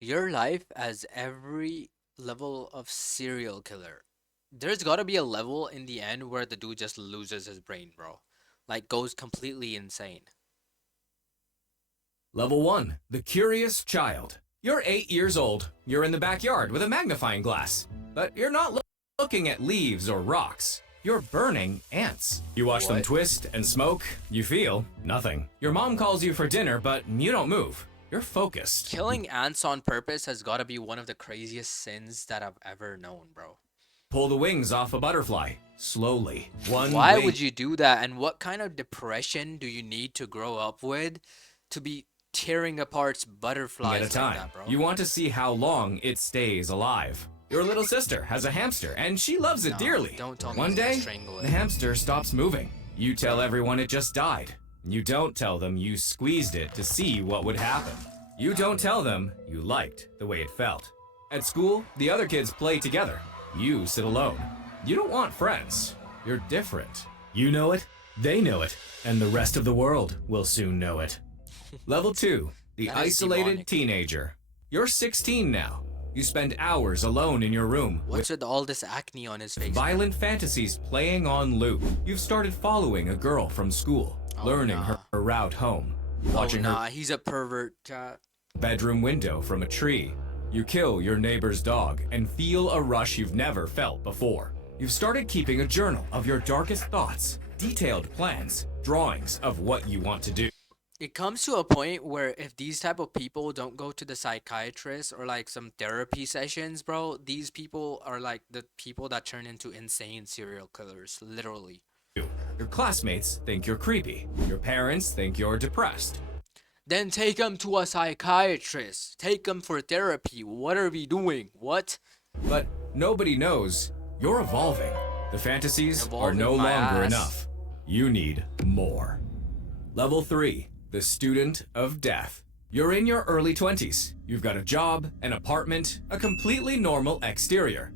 Your life as every level of serial killer. There's gotta be a level in the end where the dude just loses his brain, bro. Like goes completely insane. Level 1, the curious child. You're 8 years old. You're in the backyard with a magnifying glass. But you're not looking at leaves or rocks. You're burning ants. You watch them What? twist and smoke. You feel nothing. Your mom calls you for dinner, but you don't move. You're focused. Killing ants on purpose has gotta be one of the craziest sins that I've ever known, bro. Pull the wings off a butterfly. Slowly. One Why wing would you do that? And what kind of depression do you need to grow up with to be tearing apart butterflies at a like time. that, bro? You want to see how long it stays alive. Your little sister has a hamster, and she loves it Nah, dearly. don't tell me One he's gonna day, strangle it. the hamster stops moving. You tell everyone it just died. You don't tell them you squeezed it to see what would happen. You don't tell them you liked the way it felt. At school, the other kids play together. You sit alone. You don't want friends. You're different. You know it, they know it, and the rest of the world will soon know it. Level 2, the That is isolated demonic. teenager. You're 16 now. You spend hours alone in your room with What's with all this acne on his face? violent fantasies playing on loop. You've started following a girl from school, Oh, learning nah. her route home, Oh watching nah, he's a pervert. her bedroom window from a tree. You kill your neighbor's dog and feel a rush you've never felt before. You've started keeping a journal of your darkest thoughts, detailed plans, drawings of what you want to do. It comes to a point where if these type of people don't go to the psychiatrist or like some therapy sessions, bro, these people are like the people that turn into insane serial killers, literally. Your classmates think you're creepy. Your parents think you're depressed. Then take them to a psychiatrist. Take them for therapy. What are we doing? What? But nobody knows you're evolving. The fantasies are Evolving no my longer ass. enough. You need more. Level 3, the student of death. You're in your early 20s. You've got a job, an apartment, a completely normal exterior.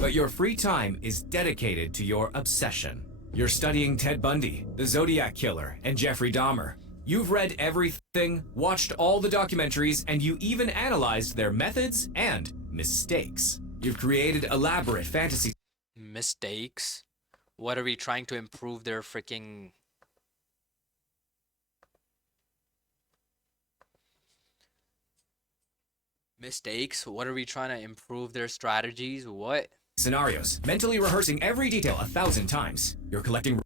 But your free time is dedicated to your obsession. You're studying Ted Bundy, the Zodiac Killer, and Jeffrey Dahmer. You've read everything, watched all the documentaries, and you even analyzed their methods and mistakes. You've created elaborate fantasy Mistakes? What are we trying to improve their freaking mistakes? What are we trying to improve their strategies? What? scenarios, mentally rehearsing every detail 1,000 times. You're collecting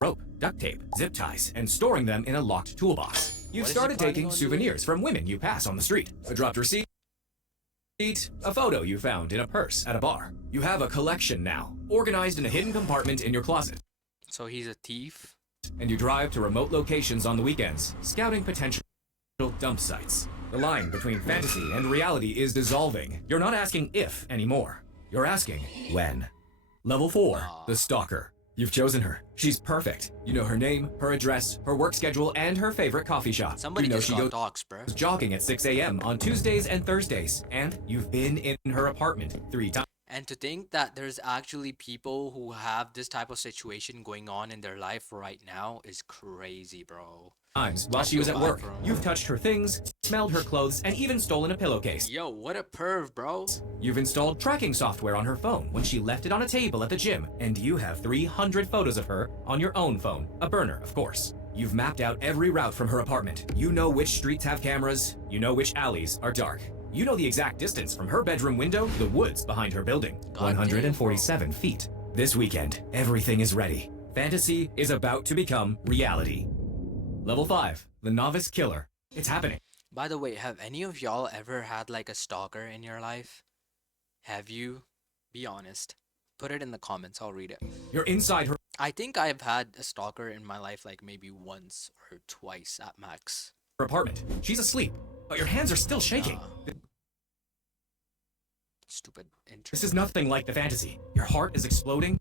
rope, duct tape, zip ties, and storing them in a locked toolbox. You've What is he started planning taking on doing? souvenirs from women you pass on the street. A dropped receipt, a photo you found in a purse at a bar. You have a collection now, organized in a hidden compartment in your closet. So he's a thief? And you drive to remote locations on the weekends, scouting potential dump sites. The line between fantasy and reality is dissolving. You're not asking if anymore. You're asking when. Level 4, the stalker. You've chosen her. She's perfect. You know her name, her address, her work schedule, and her favorite coffee shop. Somebody you know just she got goes dogs, bro. jogging at 6 a.m. on Tuesdays and Thursdays. And you've been in her apartment 3 And to think that there's actually people who have this type of situation going on in their life right now is crazy, bro. times while she was at feel bad work. for her. You've touched her things, smelled her clothes, and even stolen a pillowcase. Yo, what a perv, bro. You've installed tracking software on her phone when she left it on a table at the gym, and you have 300 photos of her on your own phone, a burner, of course. You've mapped out every route from her apartment. You know which streets have cameras, you know which alleys are dark. You know the exact distance from her bedroom window to the woods behind her building. God damn, 147 feet. This weekend, everything is ready. Fantasy is about to become reality. Level 5, the novice killer. It's happening. By the way, have any of y'all ever had like a stalker in your life? Have you? Be honest. Put it in the comments, I'll read it. You're inside her I think I've had a stalker in my life like maybe once or twice at max. apartment. She's asleep, but your hands are still shaking. Stupid intro. This is nothing like the fantasy. Your heart is exploding.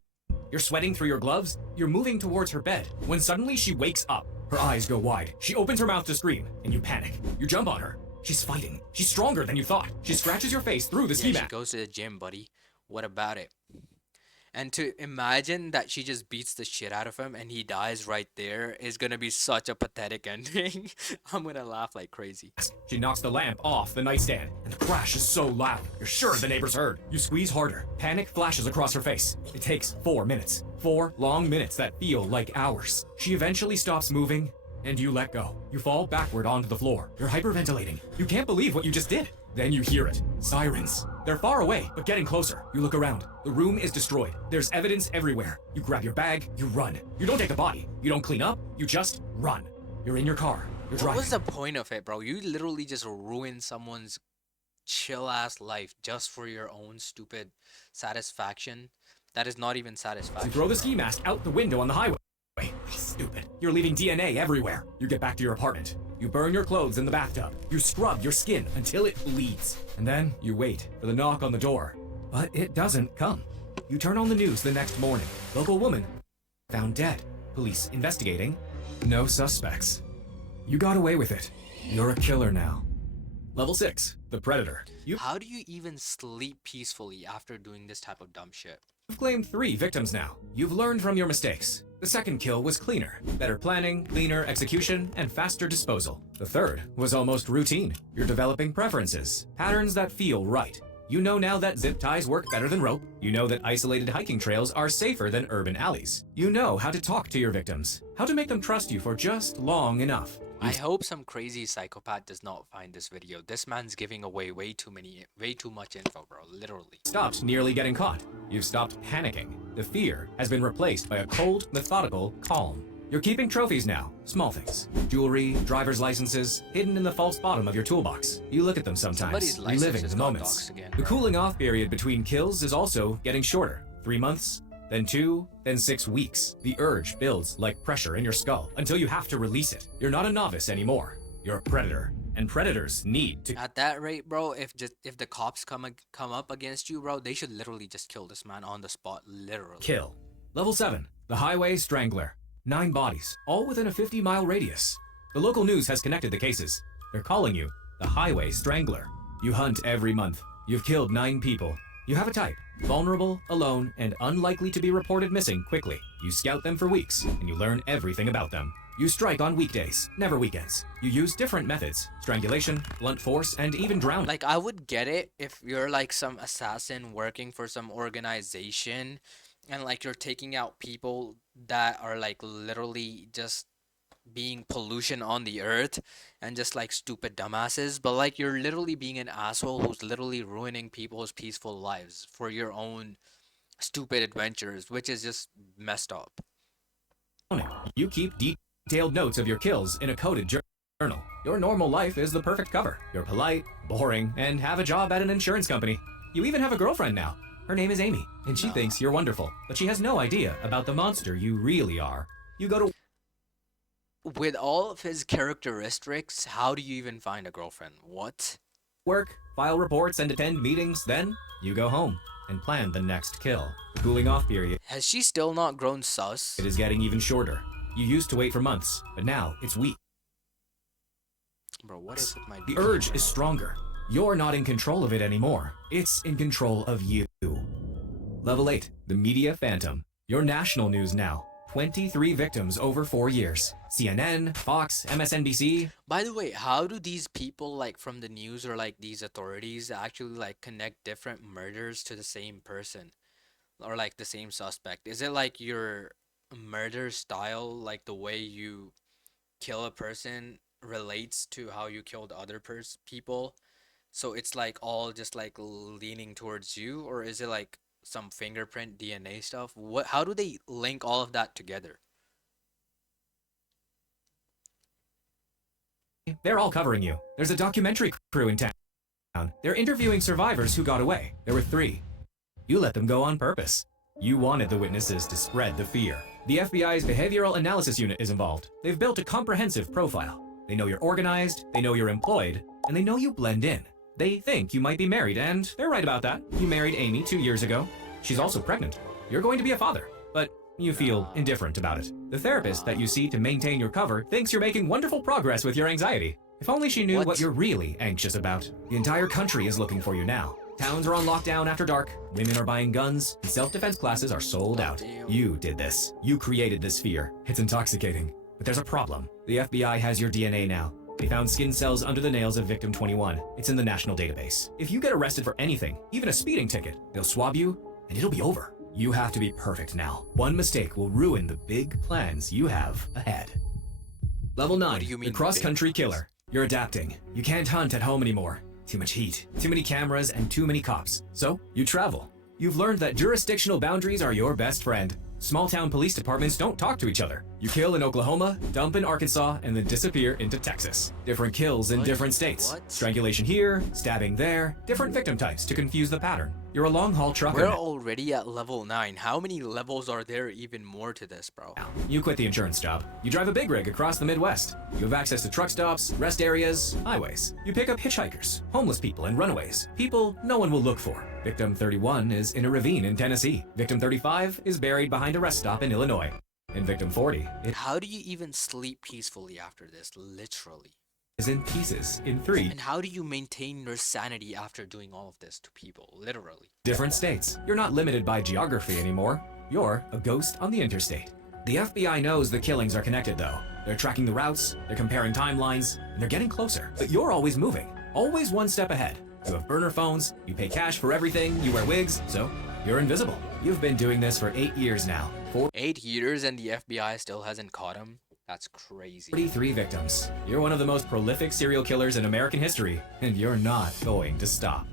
You're sweating through your gloves. You're moving towards her bed when suddenly she wakes up. Her eyes go wide. She opens her mouth to scream, and you panic. You jump on her. She's fighting. She's stronger than you thought. She scratches your face through the ski Yeah, she mat. goes to the gym, buddy. What about it? And to imagine that she just beats the shit out of him and he dies right there is gonna be such a pathetic ending. I'm gonna laugh like crazy. She knocks the lamp off the nightstand, and the crash is so loud. You're sure the neighbors heard. You squeeze harder. Panic flashes across her face. It takes 4 minutes. 4 long minutes that feel like hours. She eventually stops moving, and you let go. You fall backward onto the floor. You're hyperventilating. You can't believe what you just did. Then you hear it. Sirens. They're far away, but getting closer. You look around. The room is destroyed. There's evidence everywhere. You grab your bag, you run. You don't take the body. You don't clean up. You just run. You're in your car. You're What driving. was the point of it, bro? You literally just ruined someone's chill ass life just for your own stupid satisfaction. That is not even You satisfaction, throw the bro. ski mask out the window on the highway. Stupid. You're leaving DNA everywhere. You get back to your apartment. You burn your clothes in the bathtub. You scrub your skin until it bleeds. And then you wait for the knock on the door. But it doesn't come. You turn on the news the next morning. Local woman found dead. Police investigating. No suspects. You got away with it. You're a killer now. Level 6. The Predator. You've How do you even sleep peacefully after doing this type of dumb shit? claimed 3 victims now. You've learned from your mistakes. The second kill was cleaner. Better planning, cleaner execution, and faster disposal. The third was almost routine. You're developing preferences, patterns that feel right. You know now that zip ties work better than rope. You know that isolated hiking trails are safer than urban alleys. You know how to talk to your victims, how to make them trust you for just long enough. I hope some crazy psychopath does not find this video. This man's giving away way too much info, bro. Literally. Stopped nearly getting caught. You've stopped panicking. The fear has been replaced by a cold, methodical calm. You're keeping trophies now, small things. Jewelry, driver's licenses, hidden in the false bottom of your toolbox. You look at them sometimes, Somebody's license reliving just the got moments. doxed again, The bro. cooling off period between kills is also getting shorter. 3 months, then 2, then 6 weeks. The urge builds like pressure in your skull until you have to release it. You're not a novice anymore. You're a predator. And predators need to At that rate, bro, if the cops come up against you, bro, they should literally just kill this man on the spot, literally. kill. Level 7. The Highway Strangler. 9 bodies, all within a 50-mile radius. The local news has connected the cases. They're calling you the Highway Strangler. You hunt every month. You've killed 9 people. You have a type. Vulnerable, alone, and unlikely to be reported missing quickly. You scout them for weeks, and you learn everything about them. You strike on weekdays, never weekends. You use different methods. Strangulation, blunt force, and even drowning. Like, I would get it if you're like some assassin working for some organization and like you're taking out people that are like literally just being pollution on the earth and just like stupid dumbasses, but like you're literally being an asshole who's literally ruining people's peaceful lives for your own stupid adventures, which is just messed up. You keep detailed notes of your kills in a coded journal. Your normal life is the perfect cover. You're polite, boring, and have a job at an insurance company. You even have a girlfriend now. Her name is Amy, and she thinks you're wonderful, but she has no idea about the monster you really are. You go to With all of his characteristics, how do you even find a girlfriend? What? work, file reports, and attend meetings, then you go home and plan the next kill. The cooling off period Has she still not grown sus? is getting even shorter. You used to wait for months, but now it's weeks. Bro, what is with my The urge is stronger. You're not in control of it anymore. It's in control of you. Level 8, the Media Phantom. Your national news now. 23 victims over 4 years. CNN, Fox, MSNBC. By the way, how do these people like from the news or like these authorities actually like connect different murders to the same person or like the same suspect? Is it like your murder style, like the way you kill a person relates to how you killed other people? So it's like all just like leaning towards you, or is it like some fingerprint DNA stuff? What? How do they link all of that together? They're all covering you. There's a documentary crew in town. They're interviewing survivors who got away. There were 3. You let them go on purpose. You wanted the witnesses to spread the fear. The FBI's Behavioral Analysis Unit is involved. They've built a comprehensive profile. They know you're organized, they know you're employed, and they know you blend in. They think you might be married, and they're right about that. You married Amy 2 years ago. She's also pregnant. You're going to be a father, but you feel indifferent about it. The therapist that you see to maintain your cover thinks you're making wonderful progress with your anxiety. If only she knew what you're really anxious about. The entire country is looking for you now. Towns are on lockdown after dark, women are buying guns, and self-defense classes are sold out. Damn. You did this. You created this fear. It's intoxicating. But there's a problem. The FBI has your DNA now. They found skin cells under the nails of victim 21. It's in the national database. If you get arrested for anything, even a speeding ticket, they'll swab you, and it'll be over. You have to be perfect now. One mistake will ruin the big plans you have ahead. Level 9, What do you mean the cross-country big killer. You're adapting. You can't hunt at home anymore. Too much heat, too many cameras, and too many cops. So, you travel. You've learned that jurisdictional boundaries are your best friend. Small-town police departments don't talk to each other. You kill in Oklahoma, dump in Arkansas, and then disappear into Texas. Different kills in different states. What? Strangulation here, stabbing there, different victim types to confuse the pattern. You're a long-haul trucker We're now. already at level 9. How many levels are there even more to this, bro? You quit the insurance job. You drive a big rig across the Midwest. You have access to truck stops, rest areas, highways. You pick up hitchhikers, homeless people, and runaways. People no one will look for. Victim 31 is in a ravine in Tennessee. Victim 35 is buried behind a rest stop in Illinois. And victim 40 How do you even sleep peacefully after this? Literally. is in pieces in 3 And how do you maintain your sanity after doing all of this to people? Literally. different states. You're not limited by geography anymore. You're a ghost on the interstate. The FBI knows the killings are connected though. They're tracking the routes, they're comparing timelines, and they're getting closer. But you're always moving, always one step ahead. You have burner phones, you pay cash for everything, you wear wigs, so you're invisible. You've been doing this for 8 years now. 8 years and the FBI still hasn't caught him? That's crazy. 43 victims. You're one of the most prolific serial killers in American history, and you're not going to stop.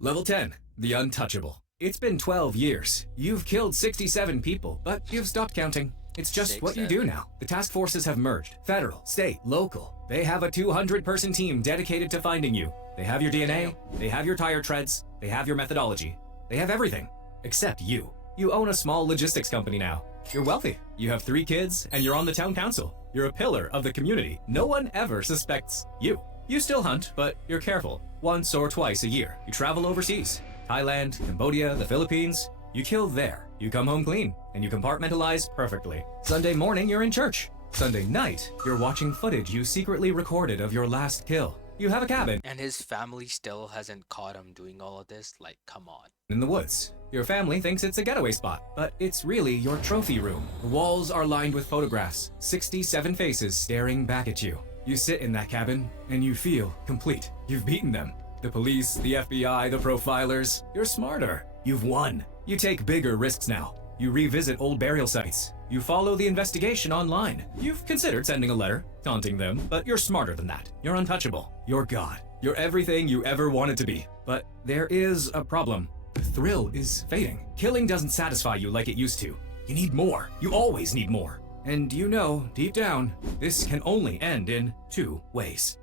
Level 10, the untouchable. It's been 12 years. You've killed 67 people, but you've stopped counting. It's just what you do now. The task forces have merged. Federal, state, local. They have a 200-person team dedicated to finding you. They have your DNA, they have your tire treads, they have your methodology. They have everything, except you. You own a small logistics company now. You're wealthy. You have 3 kids, and you're on the town council. You're a pillar of the community. No one ever suspects you. You still hunt, but you're careful. Once or twice a year. You travel overseas. Thailand, Cambodia, the Philippines. You kill there. You come home clean, and you compartmentalize perfectly. Sunday morning, you're in church. Sunday night, you're watching footage you secretly recorded of your last kill. You have a cabin And his family still hasn't caught him doing all of this? Like, come on. in the woods. Your family thinks it's a getaway spot, but it's really your trophy room. The walls are lined with photographs, 67 faces staring back at you. You sit in that cabin, and you feel complete. You've beaten them. The police, the FBI, the profilers. You're smarter. You've won. You take bigger risks now. You revisit old burial sites. You follow the investigation online. You've considered sending a letter, taunting them, but you're smarter than that. You're untouchable. You're God. You're everything you ever wanted to be. But there is a problem. The thrill is fading. Killing doesn't satisfy you like it used to. You need more. You always need more. And you know, deep down, this can only end in 2 ways.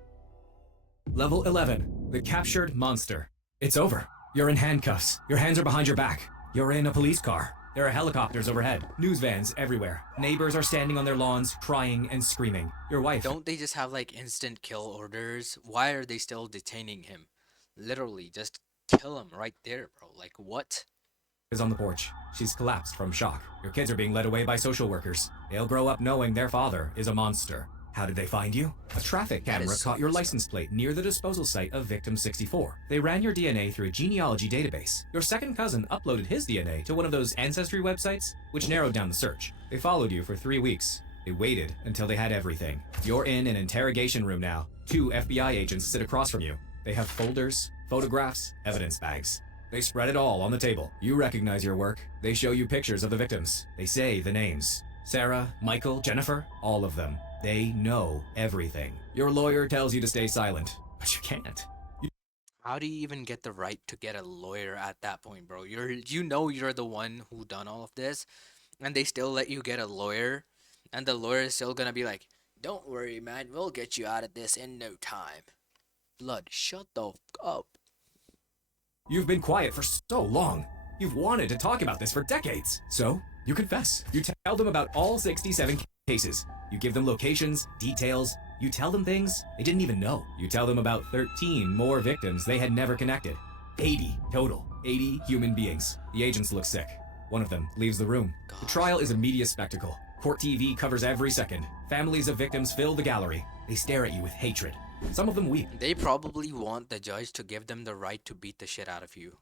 Level 11, the captured monster. It's over. You're in handcuffs. Your hands are behind your back. You're in a police car. There are helicopters overhead, news vans everywhere. Neighbors are standing on their lawns, crying and screaming. Your wife Don't they just have like instant kill orders? Why are they still detaining him? Literally, just kill him right there, bro. Like, what? is on the porch. She's collapsed from shock. Your kids are being led away by social workers. They'll grow up knowing their father is a monster. How did they find you? A traffic That camera is so caught your messed up. license plate near the disposal site of victim 64. They ran your DNA through a genealogy database. Your second cousin uploaded his DNA to one of those ancestry websites, which narrowed down the search. They followed you for 3 weeks. They waited until they had everything. You're in an interrogation room now. 2 FBI agents sit across from you. They have folders, photographs, evidence bags. They spread it all on the table. You recognize your work. They show you pictures of the victims. They say the names. Sarah, Michael, Jennifer, all of them. They know everything. Your lawyer tells you to stay silent, but you can't. How do you even get the right to get a lawyer at that point, bro? You're the one who done all of this, and they still let you get a lawyer, and the lawyer is still gonna be like, "Don't worry, man, we'll get you out of this in no time." Blood, shut the f up. You've been quiet for so long. You've wanted to talk about this for decades. So, you confess. You tell them about all 67 cases. You give them locations, details. You tell them things they didn't even know. You tell them about 13 more victims they had never connected. 80 total. 80 human beings. The agents look sick. One of them leaves the room. The Gosh. trial is a media spectacle. Court TV covers every second. Families of victims fill the gallery. They stare at you with hatred. Some of them weep. They probably want the judge to give them the right to beat the shit out of you.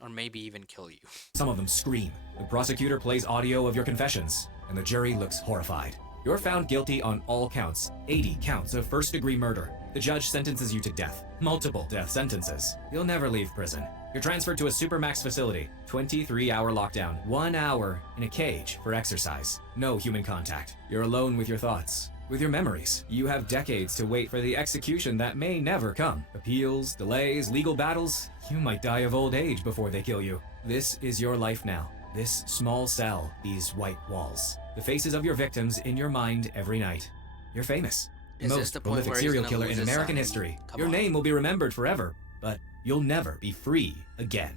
or maybe even kill you. Some of them scream. The prosecutor plays audio of your confessions, and the jury looks horrified. You're found guilty on all counts, 80 counts of first-degree murder. The judge sentences you to death, multiple death sentences. You'll never leave prison. You're transferred to a supermax facility, 23-hour lockdown, 1 hour in a cage for exercise. No human contact. You're alone with your thoughts, with your memories. You have decades to wait for the execution that may never come. Appeals, delays, legal battles. You might die of old age before they kill you. This is your life now. This small cell, these white walls. The faces of your victims in your mind every night. You're famous. The Is this most the point prolific where he's serial gonna killer lose in his American sanity? history. Come Your on. name will be remembered forever, but you'll never be free again.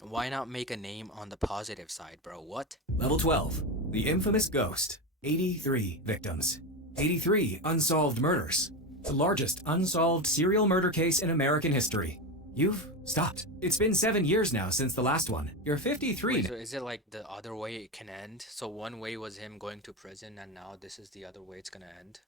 Why not make a name on the positive side, bro? What? Level 12. The infamous ghost. 83 victims. 83 unsolved murders. The largest unsolved serial murder case in American history. You've stopped. It's been 7 years now since the last one. You're 53 Wait, so is it like the other way it can end? So one way was him going to prison, and now this is the other way it's gonna end?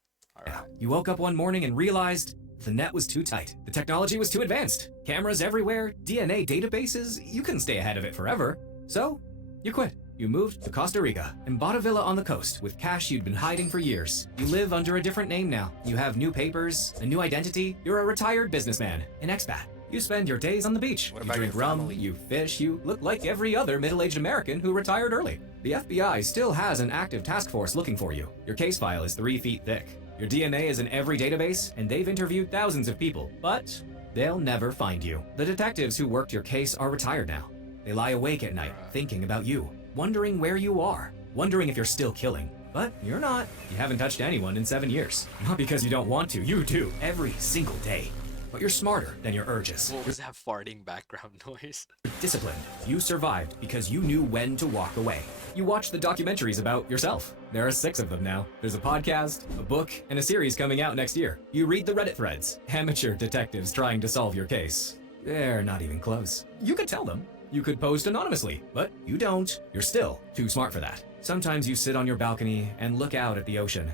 now. Alright. You woke up one morning and realized the net was too tight. The technology was too advanced. Cameras everywhere, DNA databases, you couldn't stay ahead of it forever. So, you quit. You moved to Costa Rica and bought a villa on the coast with cash you'd been hiding for years. You live under a different name now. You have new papers, a new identity. You're a retired businessman, an expat. You spend your days on the beach. What You about drink your rum, family? you fish, you look like every other middle-aged American who retired early. The FBI still has an active task force looking for you. Your case file is 3 feet thick. Your DNA is in every database, and they've interviewed thousands of people, but they'll never find you. The detectives who worked your case are retired now. They lie awake at night, thinking about you, wondering where you are, wondering if you're still killing. But you're not. You haven't touched anyone in 7 years. Not because you don't want to, you do, every single day. But you're smarter than your urges. What was that farting background noise? You're disciplined. You survived because you knew when to walk away. You watched the documentaries about yourself. There are 6 of them now. There's a podcast, a book, and a series coming out next year. You read the Reddit threads. Amateur detectives trying to solve your case. They're not even close. You could tell them. You could post anonymously, but you don't. You're still too smart for that. Sometimes you sit on your balcony and look out at the ocean.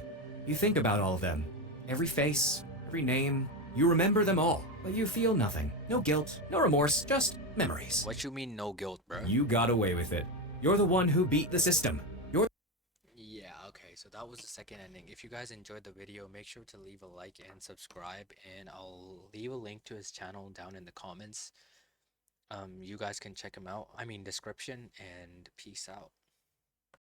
You think about all of them. Every face, every name. You remember them all, but you feel nothing. No guilt, no remorse, just memories. What you mean no guilt, bro? You got away with it. You're the one who beat the system. You're Yeah, okay, so that was the second ending. If you guys enjoyed the video, make sure to leave a like and subscribe, and I'll leave a link to his channel down in the comments. You guys can check him out, description, and peace out.